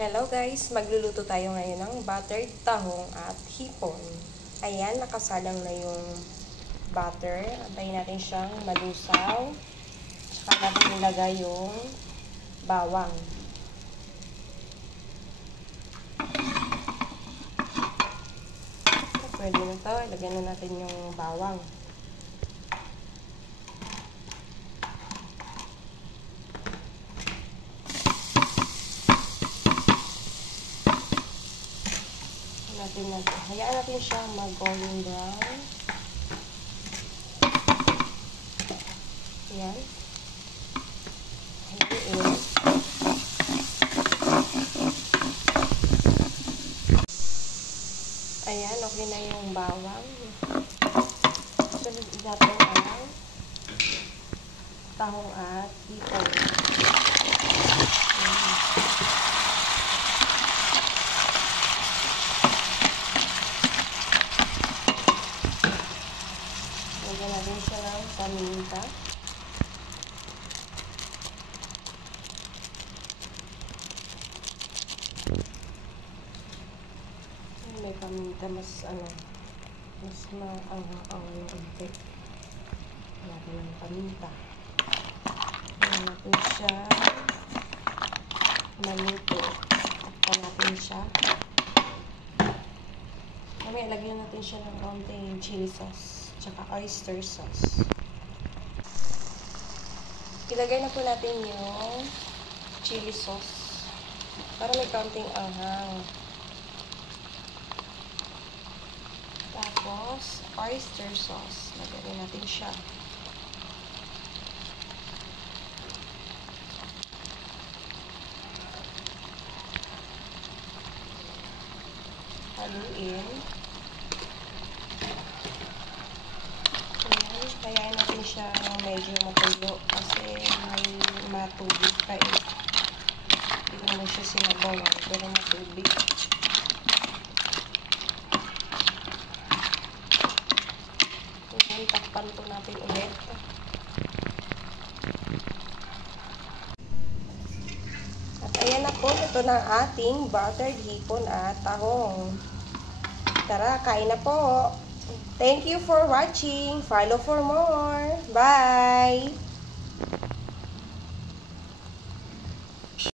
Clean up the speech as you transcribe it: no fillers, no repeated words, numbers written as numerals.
Hello guys, magluluto tayo ngayon ng buttered tahong at hipon. Ayan, nakasalang na yung butter. Antayin natin siyang malusaw. Tsaka natin ilagay yung bawang. Pwede na to, ilagyan na natin yung bawang. Hayaan natin siyang mag-golden brown. Ayan. Ayan, okay na yung bawang. Sunod natin ang tahong at hipon. Lagyan natin siya ng paminta. May paminta, mas maanghang yung unti. Lagyan ng paminta. Lagyan natin siya maluto. Takpan natin siya. Mamaya lagyan natin siya ng konting chili sauce tsaka oyster sauce. Ilagay na po natin yung chili sauce para may konting anghang. Tapos, oyster sauce. Lagyan natin siya. Haluin. Kayain natin siya medyo matulo kasi may matubig pa eh. Hindi naman siya sinabawan pero matubig. Takpan po natin ulit. At ayan na po, ito na ating buttered hipon at tahong. Tara, kain na po. Thank you for watching. Follow for more. Bye!